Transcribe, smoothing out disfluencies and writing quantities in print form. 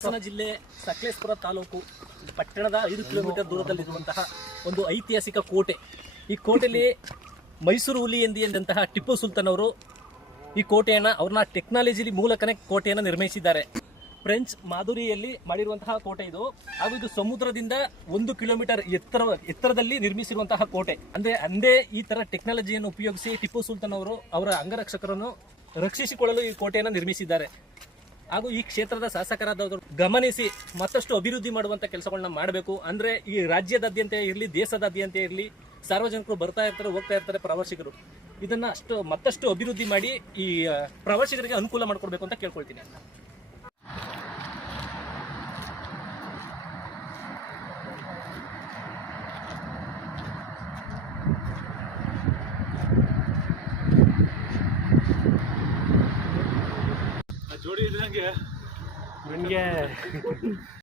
ಹಾಸನ ಜಿಲ್ಲೆ ಸಕಲೇಶಪುರ ತಾಲೂಕು ಪಟ್ಟಣದ 5 ಕಿಲೋಮೀಟರ್ ದೂರದಲ್ಲಿರುವಂತಹ ಒಂದು ಐತಿಹಾಸಿಕ ಕೋಟೆ. ಈ ಕೋಟೆಯಲ್ಲಿ ಮೈಸೂರು ಹುಲಿ ಎಂದಂತಹ ಟಿಪ್ಪು ಸುಲ್ತಾನ್ ಅವರು ಈ ಕೋಟೆಯನ್ನು ಅವ್ರನ್ನ ಟೆಕ್ನಾಲಜಿ ಮೂಲಕನೇ ಕೋಟೆಯನ್ನು ನಿರ್ಮಿಸಿದ್ದಾರೆ. ಫ್ರೆಂಚ್ ಮಾಧುರಿಯಲ್ಲಿ ಮಾಡಿರುವಂತಹ ಕೋಟೆ ಇದು. ಹಾಗೂ ಇದು ಸಮುದ್ರದಿಂದ 1 ಕಿಲೋಮೀಟರ್ ಎತ್ತರದಲ್ಲಿ ನಿರ್ಮಿಸಿರುವಂತಹ ಕೋಟೆ. ಅಂದೇ ಈ ತರ ಟೆಕ್ನಾಲಜಿಯನ್ನು ಉಪಯೋಗಿಸಿ ಟಿಪ್ಪು ಸುಲ್ತಾನ್ ಅವರು ಅವರ ಅಂಗರಕ್ಷಕರನ್ನು ರಕ್ಷಿಸಿಕೊಳ್ಳಲು ಈ ಕೋಟೆಯನ್ನು ನಿರ್ಮಿಸಿದ್ದಾರೆ. ಹಾಗೂ ಈ ಕ್ಷೇತ್ರದ ಶಾಸಕರಾದವರು ಗಮನಿಸಿ ಮತ್ತಷ್ಟು ಅಭಿವೃದ್ಧಿ ಮಾಡುವಂತ ಕೆಲಸಗಳನ್ನ ಮಾಡಬೇಕು. ಅಂದ್ರೆ ಈ ರಾಜ್ಯದಾದ್ಯಂತ ಇರಲಿ, ದೇಶದಾದ್ಯಂತ ಇರಲಿ, ಸಾರ್ವಜನಿಕರು ಬರ್ತಾ ಇರ್ತಾರೆ, ಹೋಗ್ತಾ ಇರ್ತಾರೆ, ಪ್ರವಾಸಿಗರು ಇದನ್ನ ಮತ್ತಷ್ಟು ಅಭಿವೃದ್ಧಿ ಮಾಡಿ ಈ ಪ್ರವಾಸಿಗರಿಗೆ ಅನುಕೂಲ ಮಾಡಿಕೊಡ್ಬೇಕು ಅಂತ ಕೇಳ್ಕೊಳ್ತೀನಿ. ಜೋಡಿ ಇದ್ದಂಗೆ ನನಗೆ